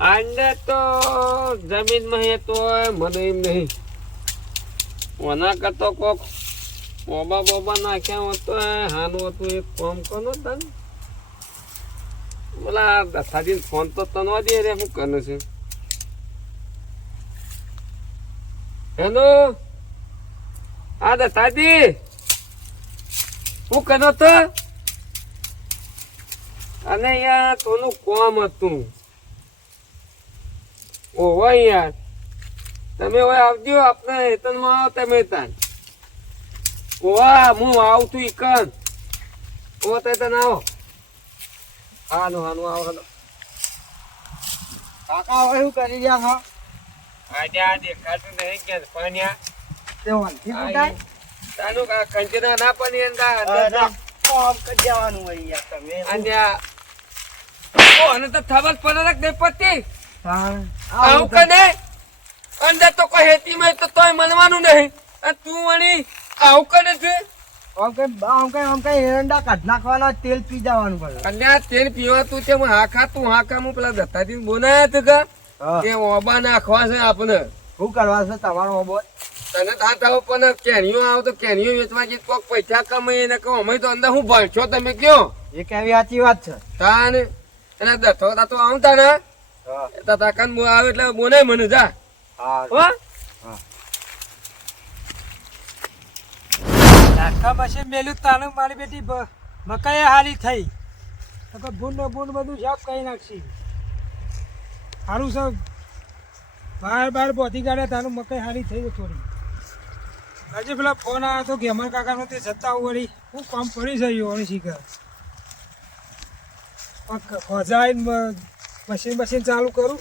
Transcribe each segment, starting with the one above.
આંડે તો જમીનમાં માં તો મને એમ નહીં. ઓના કરતો કોક બોબા બોબા નાખ્યા હોત તો હાનું હતું એક કામ કરો તને બોલા દસાજી ફોન તો તનવા દે રે હું કરું છે? હેલો? હા દસાજી હું કરો તો? અને યાર તોનું કોમ હતું. ઓહો યાર. તમે હવે આવજો આપણે હેતનમાં આવો તમે તાન. ઓવા હું આવું છું ઈકન. ઓ તે તને આવો. હાનું હાનું આવો હાલો. કાકા હવે શું કરી રહ્યા છો? આજે આ દેખાતું નહીં કે પાણ્યા તે? તાનું કા કંચના ના પાણી અરે, કોમ કરી જવાનું હોય યાર તમે. અને ઓ અને તો ખબર પડે કે નહીં પડતી તાણ. આવું કને? અંદર તો કોઈ હેતી માં તો તોય મળવાનું નહીં. અને તું વળી આવું કરે છે? એરંડા કાઢ નાખવાના તેલ પી જવાનું પડે. કન્યા તેલ પીવા તું છે હાખા તું હાખા હું પેલા દત્તાજી બોલાયા તું કા? ઓબા નાખવા છે આપણે શું કરવા છે તમારો ઓબો? તને તા આવો પણ કેણીઓ આવો તો કેણીઓ વેચવા જઈ કોક પૈસા કમાઈ ને કહો અમે તો અંદર હું ભણશો તમે કયો? એ કેવી સાચી વાત છે. તાન એના દત્તો તા તો આવતા ને. તા તાકાન મુ આવે એટલે બોને મને જા. હા. હો? ઝાટકા મશીન તાનું મારી બેટી મકાઈ હારી થઈ. તો બૂન ને બધું સાફ કરી નાખશી. સારું છે બાર બાર પહોંચી ગયા તાનું મકાઈ હારી થઈ થોડી. આજે પેલા ફોન આવ્યો તો ગેમર કાકાનો તે જતા વળી હું કામ પડી જાય અને શીખર. ખોજાઈને મશીન મશીન ચાલુ કરું.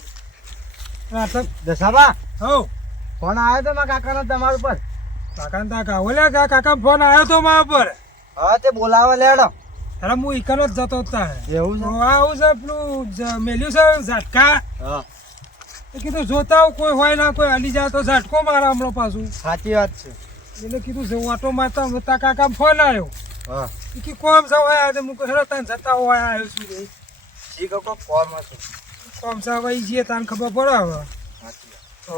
દશાબા હો. ફોન આવ્યો તો મારા કાકાનો તમારા પર કાકા તા કાકા કાકા ફોન આવ્યો તો મારા પર હા તે બોલાવા લેડો. અરે હું એકલો જ જતો હતા એવું છે? આવું છે પેલું મેલ્યું છે ઝાટકા. હા. કીધું જોતા કોઈ હોય ના કોઈ હલી જાય તો ઝાટકો મારા હમણાં પાછું. સાચી વાત છે. એટલે કીધું છે ઓટો મારતા હતા કાકા ફોન આવ્યો. હા. કે કોમ છે હોય આજે? હું કહ્યું તને જતા હોય આવ્યો છું. શીખો કો ફોન હતો કોમ છે હવે ઈ જઈએ તને ખબર પડે હવે. તો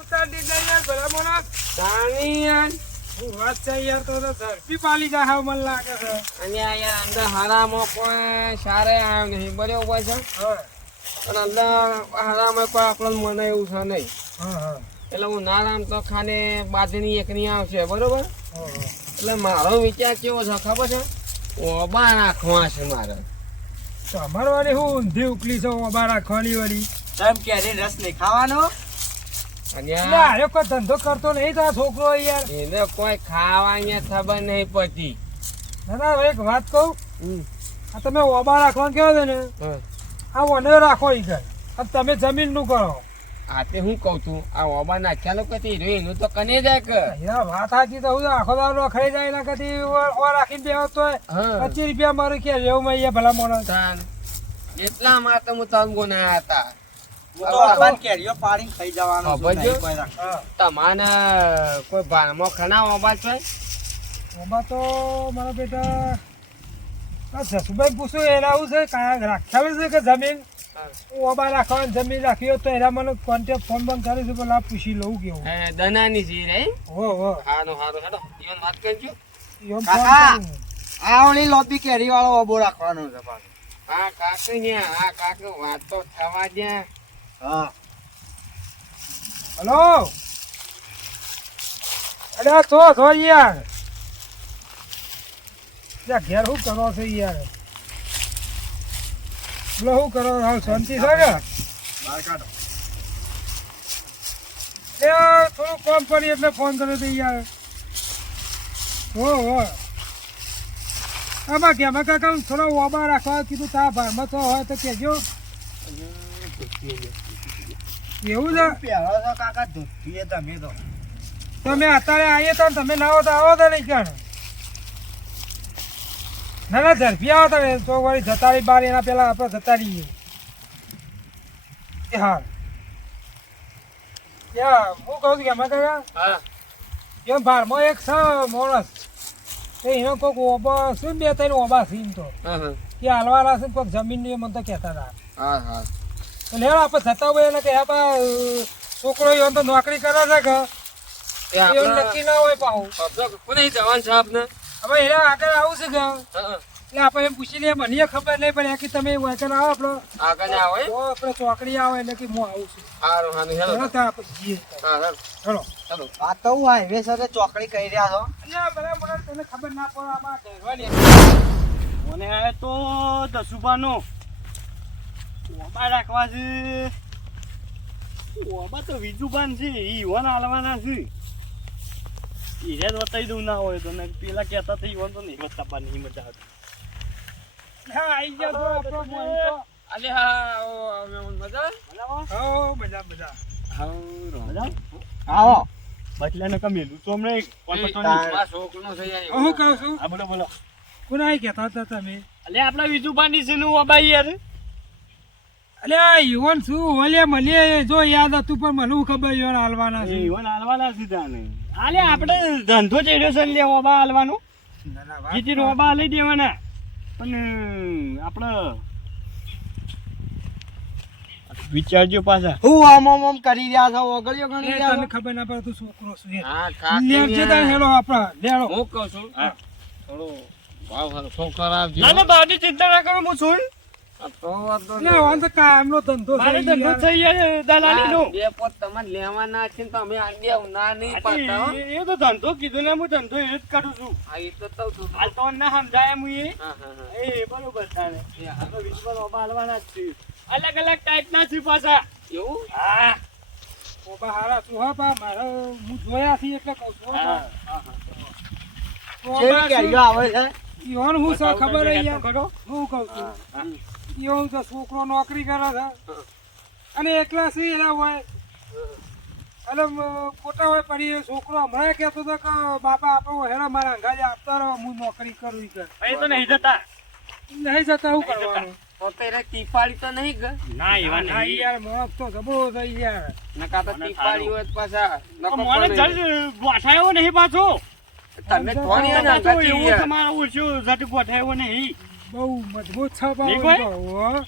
ઉતાર દીધા યાર ભલામણા. તાણી યાર. વાત છે યાર તો ઝડપી પાલી હાવ મને લાગે છે. અહીંયા યાર અંદર હારામાં પણ સારે આવ્યો નહીં બરોબર છે? હા. પણ અંદર હારામાં પણ આપણને મને એવું છે નહીં. હા હા. એટલે હું નારામ તો ખાને બાજરી એકની આવશે બરોબર? હા. એટલે મારો વિચાર કેવો છે ખબર છે? ઓબા રાખવા છે મારે. તો વાળી હું ઊંધી ઉકલી છે ઓબા રાખવાની વાળી. કેમ ક્યારે રસ નહીં ખાવાનો? અને એટલે આ કોઈ ધંધો કરતો નહીં તો આ છોકરો યાર. એને કોઈ ખાવા અહીંયા ખબર નહીં પડતી. ના ના એક વાત કહું. હમ. આ તમે ઓબા રાખવાનું કહો છો ને? હા. આ ઓને રાખો ઈ ઘર. તમે જમીનનું કરો. આ તે હું કહું છું આ ઓબા નાખ્યા લોકો રોઈ તો કને જાય કે? યાર વાત સાચી તો હું આખો દાડો ખાઈ જાય એના કદી ઓ રાખીને બેહો તો હા. પચીસ રૂપિયા મારું કે રેવું માં એ ભલા મોણો તાન. એટલા માટે હું તને બોનાયા હતા. તો છું, કોઈ ભાણમાં ખના ઓબા છે? ઓબા તો મારા બેટા જસુભાઈ પૂછ્યું એના આવું છે કાંઈ રાખ્યા છે કે જમીન? ઓબા રાખવાનું જમીન રાખ્યો તો એના મને કોન્ટેક્ટ ફોન બંધ કરે છે પેલા પૂછી લઉં કેવું હે. દનાની છે રે હો હો હારું હારું હેડો. ઈવન વાત કરજો. એમ ફોન કાકા. આ ઓલી લોબી કેરી વાળો ઓબો રાખવાનો છે પાછો. હા કાકુ ને હા કાકુ વાત તો થવા દે. હા. હલો? અરે તો છો યાર. ત્યાં ઘેર શું કરો છો યાર? બોલો શું કરો હાલ શાંતિ થાય એ થોડું કામ કરી એટલે ફોન કર્યો તો યાર હો હો. આમાં કે આમાં કાકા થોડો ઓબા રાખવા કીધું તા ભારમાં તો હોય તો કહેજો એવું છે? કાકા તમે તો. તમે અત્યારે આવીએ તો તમે ના આવો તો આવો તો નહીં કણ ના ના ઝડપી આવો તમે. તો વળી જતા બાર એના પેલા આપણે જતા રહીએ એ હા હું કહું છું કે અમે હા. એમ બારમાં એક છે માણસ. તો એનો કોઈક ઓબા શું બે ત્રણ ઓબા સીમ તો. કે એ હાલવાના છે કોઈક જમીનની મને તો કહેતા હતા. હા આપણે જતા હોય એને કે આપા છોકરો એવો તો નોકરી કરે છે કે? એવું નક્કી ના હોય પાહુ. કોને જવાન છે આપને? હવે એને આગળ આવું છે કે એટલે આપણે એમ પૂછી લઈએ મને ખબર નહીં પડે કે તમે આગળ આવો આપણો આગળ આવો તો આપણે ચોકડી આવે એટલે કે હું આવું છું. સારું સારું હેલો. ચલો ત્યાં આપણે જઈએ. હા હા ચલો ચાલો આ તો હું હાઈવે સાથે ચોકડી કહી રહ્યા છો. અલ્યા બરાબર મને તને ખબર ના પડે આમાં ડરવાની મને આવે તો દસુબાનો ઓબા રાખવા છે. ઓબા તો વિજુબાન છે ઈવન હાલવાના છે. ઈરે જ બતાવી દઉં ના હોય તો ને પેલા કહેતા તો ઈવન તો નહીં બતાવવા નહીં મજા આવતી હા આઈ ગયા તો આપણો અલે હા ઓ અમે મજા? બરાબર મજા મજા. હા મજા? આવો બચલા ને કમેલું તો હમણાં છોકરોનો થઈ જાય. હું કહું છું? હા બોલો બોલો. કોને આઈ કહેતા હતા તમે? અલે આપણા વિજુબાની છે નું અબાઈ યાર. અલે યુવન શું? ઓલે મને જો યાદ હતું પણ મને હું ખબર યુવન હાલવાના છે. યુવન હાલવાના છે તાને આલે આપણે ધંધો ચડ્યો છે લે ઓબા હાલવાનો. ના, ના, જીતી તો- રોબા લઈ દેવાના. પણ આપણે વિચારજો પાછા. હું આમ આમ આમ કરી રહ્યા છો ઓગળ્યો ગણી રહ્યા તને ખબર ના પડે તું છોકરો છું. હા લેવજે તાણ હેલો આપણા લેડો. હું કહું છું થોડો ભાવ આવજો ના ના બાડી ચિંતા ના કરો હું છું. આ તો વાંધો એટલે નહીં. વાંધો તો કાયમનો ધંધો છે ધંધો થઈ જાય દલાલી નો હા, બે પોત તમારે લેવાના છે ને તો અમે આ ના નહીં પાડતા તો ધંધો કીધું ને હું ધંધો એ જ કરું છું હા, એ તો કહું છું. હાલ તો ના સમજાય હું એ હા, હા, હા. એ બરોબર તાણે એ હા. આપણે વિશ્વ ઓબા હાલવાના જ છીએ અલગ અલગ ટાઈપ ના છે પાછા એવું? હા ઓબા હારા છું હા પા મારે હું જોયા છે એટલે કહું છું હા, હા. શું? આવે છે ઈવોન હું છે ખબર હે યાર કરો હું કહું છું હા. ઈવોન તો છોકરો નોકરી કરે છે. અને એકલા સી એના હોય? એટલે ખોટા હોય પડી છોકરો હમણાં કહેતો હતો કે બાપા આપણો હેરા મારા અંગાજે આપતા રહો હું નોકરી કરું ઈ કર એ તો નહીં જતા. નહીં જતા હું કરવાનું તો તો એને ટીપાડી તો નહીં ગ? ના એવા નહીં. યાર મોત તો જબરો થઈ યાર નકા તો મને હોય પાછા નકો મને ગોઠાયો નહીં પાછો. તમે થોડી એવો ગોઠાયો નહીં. બહુ મજબૂત છે બાબા નહીં તો, હો.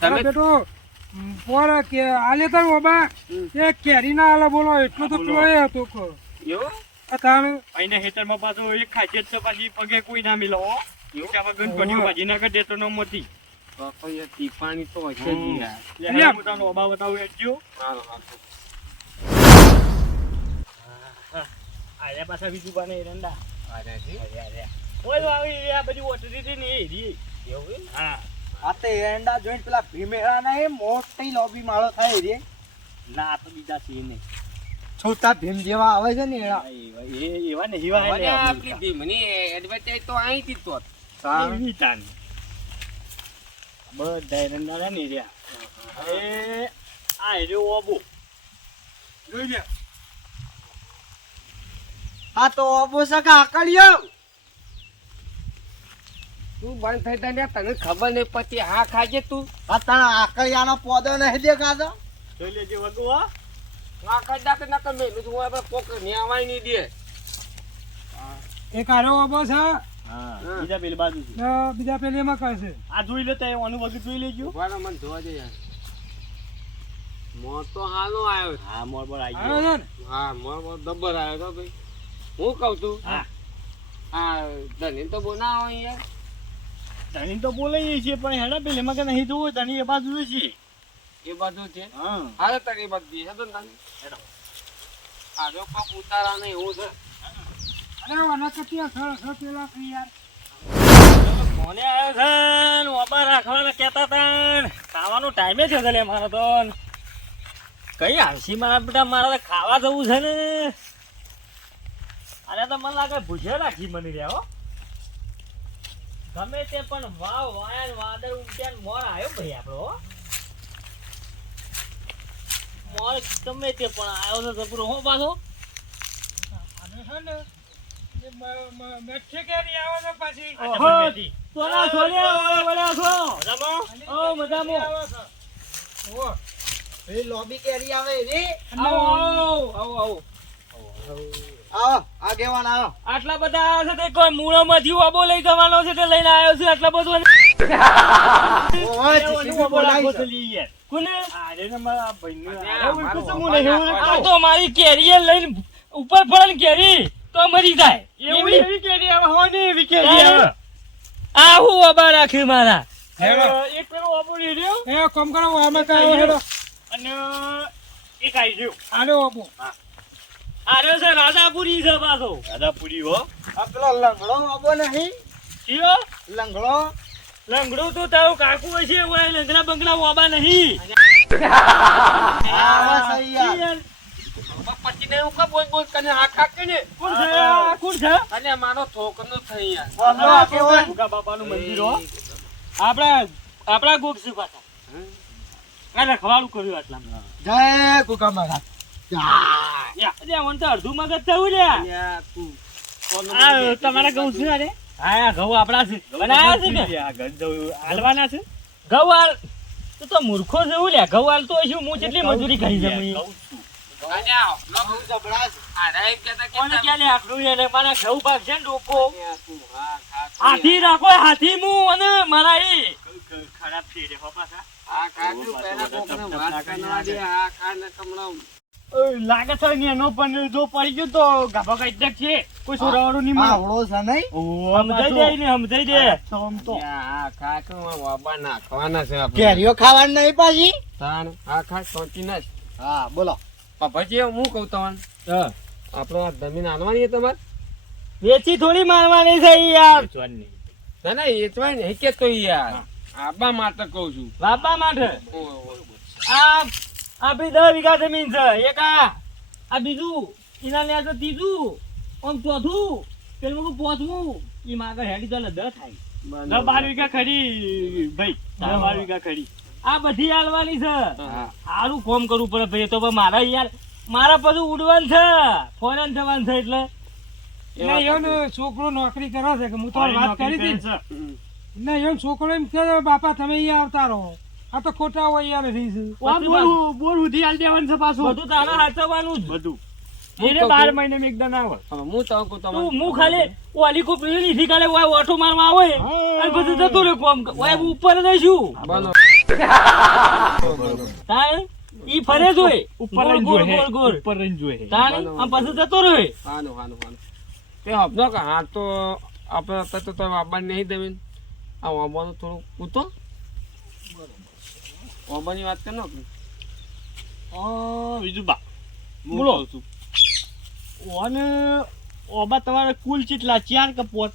તમે- બેટો મ, કે આલે તાર ઓબા એ કેરી ના આલે બોલો એટલો તો. ચોય હતો કો એવું? અતાણ અહીંના ખેતરમાં પાછો એક ખાસિયત છે પાછી પગે કોઈ ના મિલો યો કે આમાં ગણપતિઓ ઓહો. ભાજી ના કરી દેતો ન મોતી બાપા ટીપાણી તો હશે જ યાર. લે, હું તને ઓબા બતાવું એટલો. હાલો, હાલો. આયા પાછા બીજું બને એરંડા. અરે? આર્યા, આર્યા. ઓય આવી આ બધી ઓટરી હતી ને એવું હા. આ તો એરંડા જોઈને પેલા ભીમેળા ના એ મોટી લોબી માળો થાય રે. ના તો બીજા છે નહીં છોટા ભીમ જેવા આવે છે ને એડા. એવા- એ એવા ને હિવા આ આપણી ભીમની advertise તો અહીંથી તો. એવી તાન બધા એરંડા છે ને રહ્યા. એ આ રે ઓબો. જોઈ લે. આ તો ઓબુ સકા આકડ્યો તું બંધ થઈ તને તને ખબર નહીં પછી હા ખાજે તું. આ તારા આકડિયાનો પોદો નહીં દેખાતો? જોઈ લેજે વગુ હા. હા ખાઈ દાખલ કે નકર મેલું તું હવે કોક ન્યાવાય નહીં દે. એક આરો ઓબો છે? બીજા પેલી બાજુ છે. ને બીજા પેલીમાં કહે છે? આ જોઈ લે તે ઓનું વગર જોઈ લેજો. રહો, મને જોવા દે યાર. મોર તો હાલો આવ્યો હા મોર બોર આવી ગયો. હા મોર મોર દબ્બર આવ્યો તો ભાઈ. હું કહું છું હા. આ ધની તો બોનાવો યાર ધણી તો બોલે છે પણ હેડા પેલી માં કે નહીં જોવું ધણી એ બાજુ છે એ બાજુ છે? હા. હારે તારી બાજુ છે તો તને હેડો. આ જો કોક ઉતારા નહીં એવું છે. અરે વના કટિયા સર સર પેલા છે યાર. કોને આવ્યો છે? ઓબા રાખવાના કહેતા તણ ખાવાનો ટાઈમે થયો છે લે મારો તો. કઈ હાંસી મારા બેટા? મારે તો ખાવા જવું છે ને. અરે તો મને લાગે ભૂજે રાખી મને રહ્યા હો. ગમે તે પણ વાવ વાયન વાદળ ને મોર આવ્યો ભાઈ આપણો હો. મોર ગમે તે પણ આવ્યો તો પૂરો હો પાછો અને છે ને એ મ- મ- મેઠી કેરી આવે છે પાછી ઓહો, તોલા છોડ્યા, વળ્યા છો. મજામાં? ઓ, મજામાં. આવે છે. ઓહો. એ લોબી કેરી આવે રે આવો આવો આવો આવો આવો આગેવાન આવો. આટલા બધા આવે છે તે કોઈ મૂળોમાંથી ઓબો લઈ જવાનો છે તે લઈને આવ્યો છે આટલા બધું મારો આ તો મારી કેરીએ લઈને ઉપર પડે ને કેરી તો મરી જાય. એવી એવી કેરી આવે? હોની એવી કેરી આવે? આ હું અબા રાખ્યું મારા. એક પેલો અબો લઈ રહ્યો. એ કોમ કરો આમાં કાંઈ હેડો. અને એક આવી ગયો આને ઓપો આરે છે રાજાપુરી છે પાછો. રાજાપુરી હો. આ પેલો લંગડો આવો નહીં. કયો? લંગડો. લંગડો તો તારો કાકુ હશે ઓય લંગડા બંગડા વાબા નહીં. આવા સહી યાર. પતિને હું કા બોલ બોલ કરીને હા ખા કરીને કોણ છે? કોણ છે? અને મારો થોકનો થઈ યાર. ભોગા મંદિર હો. આપણા આપણા ગોગ છે પાછા આ રખવાડું કર્યું આટલા જય કુકા મહારાજ. અડધું મગજ થયું લ્યા યાર તું આ તમારા ઘઉં છે અરે? હા ઘઉં આપણા છે. બનાવ્યા છે કે હાલવાના છે. ઘઉં હાલ તો તો મૂર્ખો છે એવું ઘઉં હાલતો હોય છું હું કેટલી મજૂરી કરી છે મેં અને આવો બહુ જબરા છે. આ રાઈટ કહેતા કોને કહેતા ક્યાં લે? આખડું લે ને મને ઘઉં ભાગશે ને ડોકો યાર તું હા ખા તું હાથી રાખો હાથી મુ અને મારા એ. ખરાબ છે હા તું દે હા ને લાગે છે ને એનો પણ જો પડી ગયો તો ગાભા કાઢી છે કોઈ સોરાવાળું નહીં મળે. આવડો છે નહીં? સમજાઈ દે ને સમજાઈ દે યા, તો ખા કે હું વાબા નાખવાના છે આપણે. કેરીઓ ખાવાની નહીં પાછી? તાણ હા ખા સોચી ના હા બોલો. પછી હું કહું તમને? આપણો આ જમીન આનવાની છે તમારે? વેચી થોડી મારવાની છે યાર. વેચવાની ના ના વેચવાય નહીં. કેતો યાર. આબા માટે કહું છું. બાપા માટે. આ આપણી દસ વીઘા જમીન છે. એક આ બીજું એના લે તો ત્રીજું આમ ચોથું પેલું પોચમું. એ માં હેડી તો દસ થાય. દસ બાર વીઘા ખરી ભાઈ. દસ બાર વીઘા ખરી. આ બધી હાલવાની છે. સારું કોમ કરવું પડે ભાઈ તો મારા યાર મારા બધું ઉડવાનું છે. ફોરેન જવાનું છે એટલે. એટલે છોકરો નોકરી કરે છે કે હું તો વાત કરી હતી. ને. એનો છોકરો એમ કે બાપા તમે અહીંયા આવતા રહો. આ તો ખોટા હોય યાર છે બધું તારા જ. બધું. એને કહું. બાર છું. એકદમ આવે હું તો કહું તમને. હું ખાલી ઓલી કો પેલી થી ખાલી ઓય ઓટો મારવા આવે. અને પછી જતું કોમ. ઓય ઉપર જ છું તાણ ઈ ફરે ગોળ તાણ આમ પછી જતો હાનું હાનું તે હબનો કે હા તો આપણે અત્યારે તો તમે નહીં દેવીન આ વાબાનું થોડું ઉતો વાબાની વાત કર નાખ બીજું બા બોલો ઓને ઓબા તમારે કુલ કેટલા ચાર કે પોત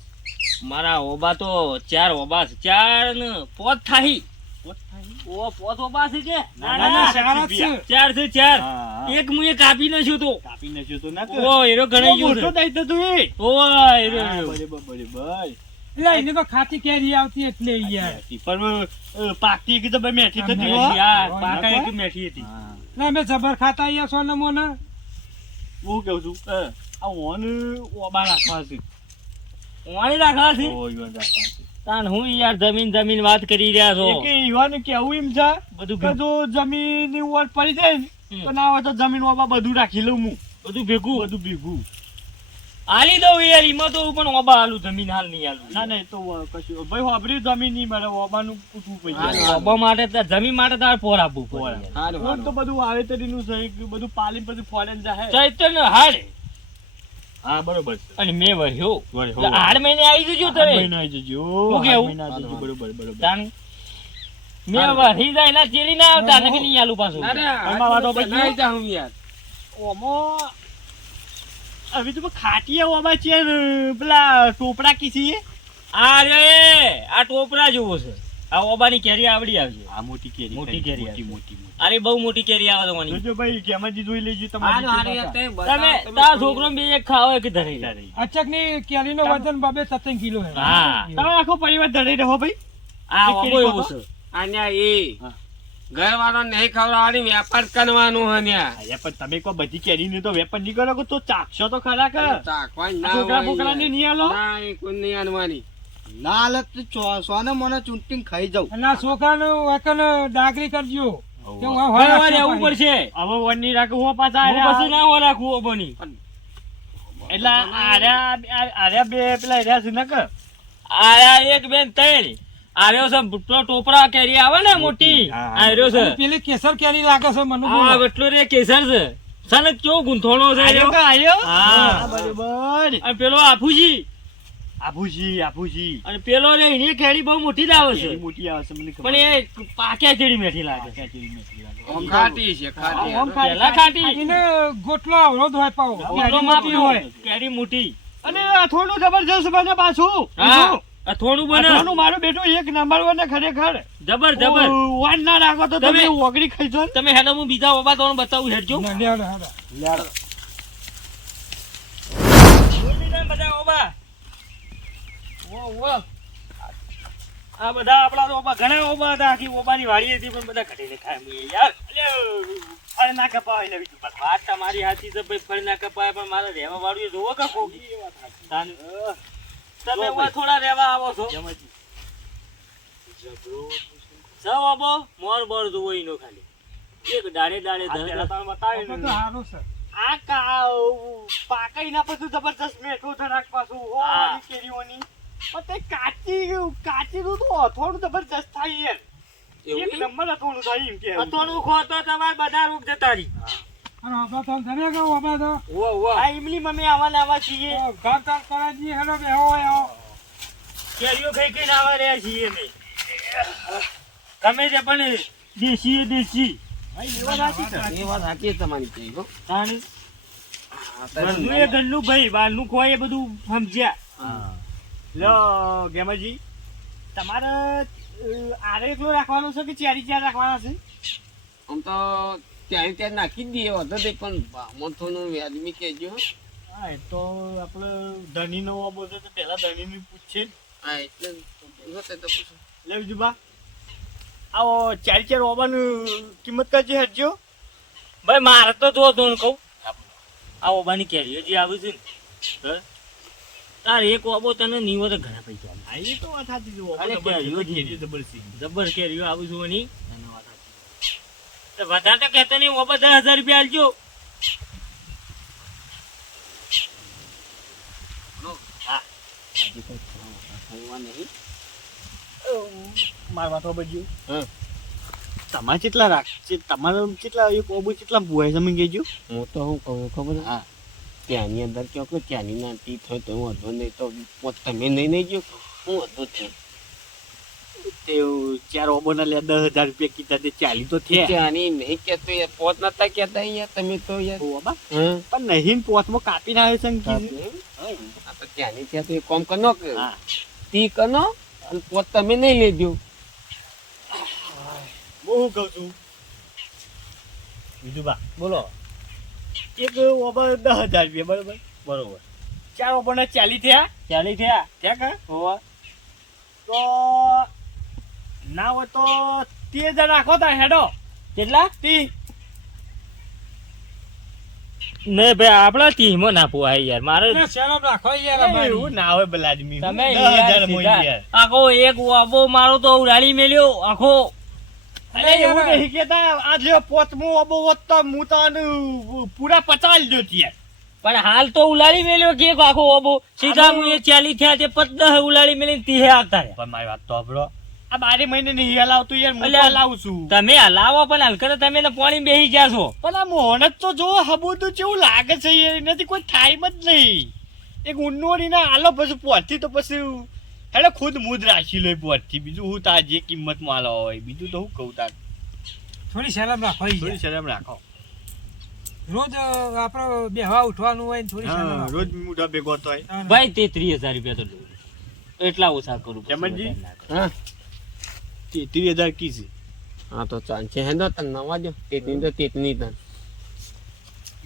મારા ઓબા તો ચાર ઓબા છે ચાર ને પોત થાહી ઓ પોત ઓબા છે કે ના, ના, ચાર છે. ચાર છે ચાર એક હું એ કાપી નાખ્યો તો કાપી નાખ્યો તો ના ઓ એરો ગણાઈ ગયો મોટો દઈ તો તું એ ઓ એરો એટલે એને તો ખાતી કેરી આવતી એટલે યાર. પણ પાકતી કે તમે મેઠી થતી હો. યાર પાકા એક મેઠી હતી. એટલે અમે જબર ખાતા અહીંયા સોને મોને હું કહું છું આ ઓન ઓબા રાખવા છે. ઓણી રાખવા છે? તાન હું યાર જમીન જમીન વાત કરી રહ્યા છો. કે યુવાન કેવું એમ છે બધું કે જો જમીનની ઉપર પડી જાય. તો ના હોય તો જમીન ઓબા બધું રાખી લઉં હું. બધું ભેગું. બધું ભેગું. હાલી દઉં યાર એમાં તો પણ ઓબા હાલું જમીન હાલ નહીં હાલું ના ના તો કશું. ભાઈ વાપર્યું જમીન નહીં મળે ઓબા કૂટવું પડી ઓબા માટે જમીન માટે તાર પોર આપવું પડે. યાર. તો હારું બધું વાવેતરીનું છે બધું પાલી પછી ફોરેન જાય ચૈતન હાડે હા બરોબર છે. અને મેં વર્યો. વર્યો. એટલે આઠ મહિને આવી જજો તમે મહિને આવી જજો. હું કેવું? મહિના આવી જજો બરોબર બરોબર. જાણી મેં વરી જાય ના ચેરી ના આવતા નથી નહીં આલું પાછું. અરે એમાં વાતો પછી? યાર. ઓમો. હવે તો ખાટીએ ઓબા છે પેલા ટોપરા કીસી આ રે આ ટોપરા જેવો છે આ ઓબાની કેરી આવડી આવશે આ મોટી કેરી મોટી કેરી મોટી મોટી અરે બહુ મોટી કેરી આવે તમારી જોજો ભાઈ કેમાંથી જોઈ લેજો તમારી તમે તા છોકરો બે એક ખાઓ એક ધરી અચકની કેરી નો વજન બબે તતન કિલો હે હા. તમે આખો પરિવાર ધરી રહો ભાઈ આ ઓબો એવો? છે આન્યા એ. ઘર વાળો નહીં ખવડાવવાની વેપાર કરવાનો હન્યા અરે પણ તમે કોઈ બધી કેરી તો વેપાર નહીં કરો તો ચાખશો તો ખરા કે? ચાખવાની ના છોકરા હોય ને નહીં આલો? ના કોઈ નહીં આનવાની ના હાલત તો સોને મને ચૂંટીને ખાઈ જાઉં. અને આ છોકરાનું એકન ડાગરી કરજો. કે હું વાર આવવું પડશે. હવે વનની રાખું પાછા હું પછી ના હો રાખવું ઓબોની એટલે આર્યા આર્યા બે પેલા રહ્યા છે ને કે? આયા એક બેન ત્રણ. આર્યો છે ટોપરા કેરી આવે ને મોટી. આર્યો છે. પેલી કેસર કેરી લાગે છે મને હા એટલો રે કેસર છે. સને કેવો ગુંથોણો છે આર્યો કે આર્યો? હા. બરોબર. અને પેલો આફુજી આફુજી આફુજી અને પેલો રે એની કેરી બહુ મોટી જ આવે છે. મોટી આવે છે મને પણ એ પાક્યા કેરી મેઠી લાગે છે. આમ ખાટી છે ખાટી. ખાટી. ખાટી. એને ગોટલો અવરોધ હોય પાવો. ગોટલો મોટી હોય. કેરી મોટી. અને આ થોડું જબરજસ્ત બને પાછું. હા. થોડું બને થોડું મારું બેટું એક નંબર બને ખરેખર. જબર જબર. વાન ના રાખો તો તમે ઓગળી ખાઈ જો તમે હેડો હું બીજા બાબા તમને બતાવું હેડજો. ના, લેવડો, હેડો. બધા ઓબા? ઓ, ઓ. આ બધા આપણા તો ઓબા ઘણા ઓબા હતા. આખી ઓબાની વાડી હતી પણ બધા ઘટીને ખાય યાર અલ્યા, ફળ ના કપાય વાત તમારી હાથી છે ભાઈ. ફળ ના કપાય પણ મારે રહેવા વાળું જોવો કે તાન- તમે થોડા રહેવા આવો છો. જમાજી. સૌ આબો મોર બોર જોવો ઈનો ખાલી. એક દાડે દાડે ને. સારું છે. આ કા પાકાઈ ના પછી જબરજસ્ત મેઠું છે નાક પાછું. ઓ આની કેરીઓની. પણ તે કાચી કાચી નું તો અથોડું જબરજસ્ત થાય યાર એક નંબર અથોડું થાય એમ કે અથોડું ખોતો તમારે બધા રૂપ જતા રહી. અને આપણા તો કહો આપણા તો. ઓ ઓ આ ઇમલી મમ્મી આવા છીએ. તો ઘર તાર કરાવી હેલો હોય આવો. કેરીઓ ખાઈ ખાઈને આવા રહ્યા છીએ અમે. તમે તે પણ દેશી એ દેશી. એ વાત સાચી છે. તમારી કઈ હો. તાણી. ઘરનું એ ઘરનું ભાઈ બહારનું ખોય એ બધું સમજ્યા. હા. લો ગેમાજી. તમારે આરે એકલો રાખવાનો છે કે ચારી ચાર રાખવાના છે? આમ તો ત્યાં ત્યાં નાખી દઈએ વધુ તે પણ ભાવમાં વ્યાજમી વ્યાજબી કહેજો. હા એ તો આપણે ધણી નો વાબો છે તો પેલા ધણી ની પૂછશે. હા એટલે તો પૂછો. લે બીજું બા આવો ચાર ચાર ઓબાનું કિંમત કરજે હટજો ભાઈ મારે તો જો તો કહું. આ ઓબાની કેરીઓ જે આવે છે ને તાર એક ઓબો તને નીવો તો ઘણા પૈસા. આવે. એ તો વાત સાચી જબર કેરીઓ આવું છું એની વધારે તો કહેતો નહીં હું બધા હજાર રૂપિયા આલજો હજી કંઈ નહીં. માર વાતો બજ્યું હા. તમારે કેટલા રાખ તમારે કેટલા એક ઓબો કેટલા પુવાય તમે કહેજો હું તો હું કહું ખબર હા. ત્યાંની અંદર કહો કે ત્યાંની નાતી થાય તો હું વધુ નહીં તો પોત તમે નહીં નહીં ગયો? હું વધુ છું તે ચાર ઓબો લે દસ હજાર રૂપિયા કીધા તે ચાલી તો થયા. ત્યાંની નહીં કહેતો યાર પોત નતા કહેતા યાર તમે તો યાર. ઓબા પણ નહીં પોતમાં કાપી ના આવે છે આ તો ત્યાંની ત્યાં તો કોમ કરનો તી કરનો અને પોત તમે નહીં લેજો હું કહું છું? બીજું બા બોલો. એક ઓબા દસ હજાર રૂપિયા બરોબર? બરોબર. ચાર ઓબાના ચાલી થયા. ચાલી થયા? થયા કા? હોવા. તો ના હોય તો તે જ રાખો તા હેડો. કેટલા? તી. નહીં ભાઈ આપણા ટીમો ના પોહાય યાર. મારે શરમ રાખો યાર એવું ના હોય બલાજમી તમે. આખો એક વાબો મારો તો ઉડાડી મેલ્યો. આખો. અરે એવું નહીં કેતા આજે પોતમું અબો હોત તો હું તો પૂરા પચાલ જો યાર પણ હાલ તો ઉલાડી મેલ્યો કે આખો ઓબો સીધા મુ એ ચાલી થયા તે પદ્દહ ઉલાડી મેલી તીહે આવતા પણ મારી વાત તો સાંભળો. આ બારે મહિને નહીં હલાવતું યાર હું હલાવું છું. તમે હલાવો પણ હલકત તમે ને પાણી બેહી ગયા છો. પણ આ મોહન તો જો હબુતું કેવું લાગે છે યાર એનાથી કોઈ થાય જ નહીં. એક ઉન્નોડી ના આલો પછી પહોંચી તો પછી હેડે ખુદ મુદ રાખી લે પહોંચી બીજું હું તાર જે કિંમતમાં હોય બીજું તો હું કહું તાર. થોડી શરમ રાખો થોડી શરમ રાખો. રોજ આપણે બેહવા ઉઠવાનું હોય થોડી શરમ. રોજ મોઢા ભેગો થાય ભાઈ તે ત્રીસ હજાર રૂપિયા તો એટલા ઓછા કરું કરું. હા. તેત્રીસ હજાર કી છે. હા તો ચાલશે હે તને નવા દો તેતની તો તેતની તને.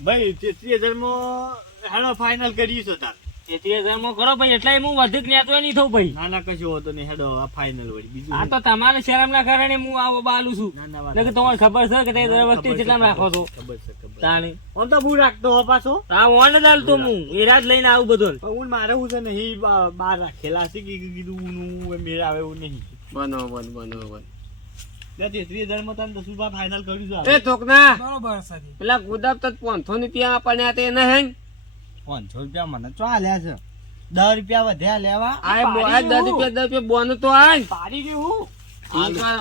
ભાઈ તેત્રીસ હજારમાં હેડો ફાઇનલ કરીએ છો તાર. તેત્રીસ હજારમાં કરો ભાઈ એટલાય હું વધુ નેતો નહીં થઉં ભાઈ. ના ના કશું હોતો નહીં. હેડો આ ફાઇનલ વળી. બીજું આ તો તમારે શરમના કારણે હું આવો બાલું છું. ના ના નકર તમારે ખબર છે કે તે દર વખતે કેટલામાં રાખો છો. ખબર છે ખબર. તાણી. આમ તો હું રાખતો હો પાછો. આ ઓન જ હાલતો હું. એરા જ લઈને આવું બધું પણ હું મારે હું છે નહીં બાર બહાર રાખેલા છે કે કીધું હું મેળ આવે એવું નહીં. એ થોકના બરોબર સરી પેલા ગુદાબ તો પોંથો રૂપિયા આપણને તે એને પાંચસો રૂપિયા મને ચો આલ્યા છે? દસ રૂપિયા વધ્યા લેવા? આ દસ રૂપિયા દસ રૂપિયા બોન તો આય પાડી ગયું હું?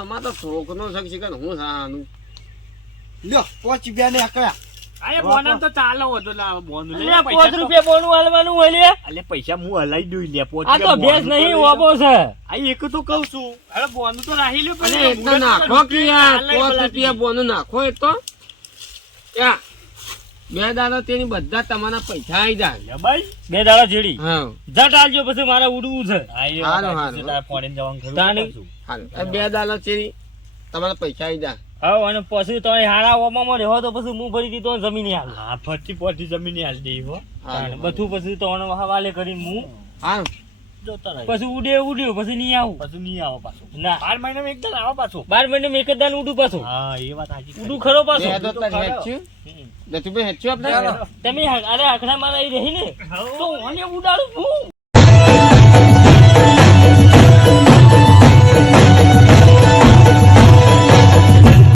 અમાર તો શોખનો શક છે હું સાનું. લ્યો પાંચ રૂપિયા ને એકડા અરે બોનમ તો ચાલો વધુ લાવો બોન અલ્યા પાંચ રૂપિયા બોનું હાલવાનું હોય લે. અલે પૈસા હું હલાઈ દઉં લે પોચ આ તો ભેંસ નહીં વાપો છે. આ એક તો કહું છું. અરે બોન તો રાહી લ્યો અને પછી એટલે નાખો કે યાર પાંચ રૂપિયા બોન નાખો એ તો. યા બે દાડા તેની બધા તમારા પૈસા આવી જાય. ભાઈ. બે દાડા જેડી. જટ આવજો પછી મારે ઉડવું છે. હાલો, હાલો. ફોરેન જવાનું બે દાડા તેની તમારા પૈસા આવી જાય. હા અને પછી તો હારા ઓમામાં રહો તો પછી હું ફરીથી તો જમીન હાલ હા ફરતી ફરતી જમીન હાલ દઈ હો. બધું પછી તો હવાલે કરી હું હા પછી ઉડે ઉડ્યું પછી નહીં આવું. પછી નહીં આવો પાછું. ના. બાર મહિનામાં દાન આવો પાછું. બાર મહિનામાં એક જ દાન ઉડું પાછું. હા એ વાત સાચી ઉડું ખરો પાછું. હેચ્યું. આપણે તમે અરે આખડા મારા રહી ને? તો મને ઉડાડું હું.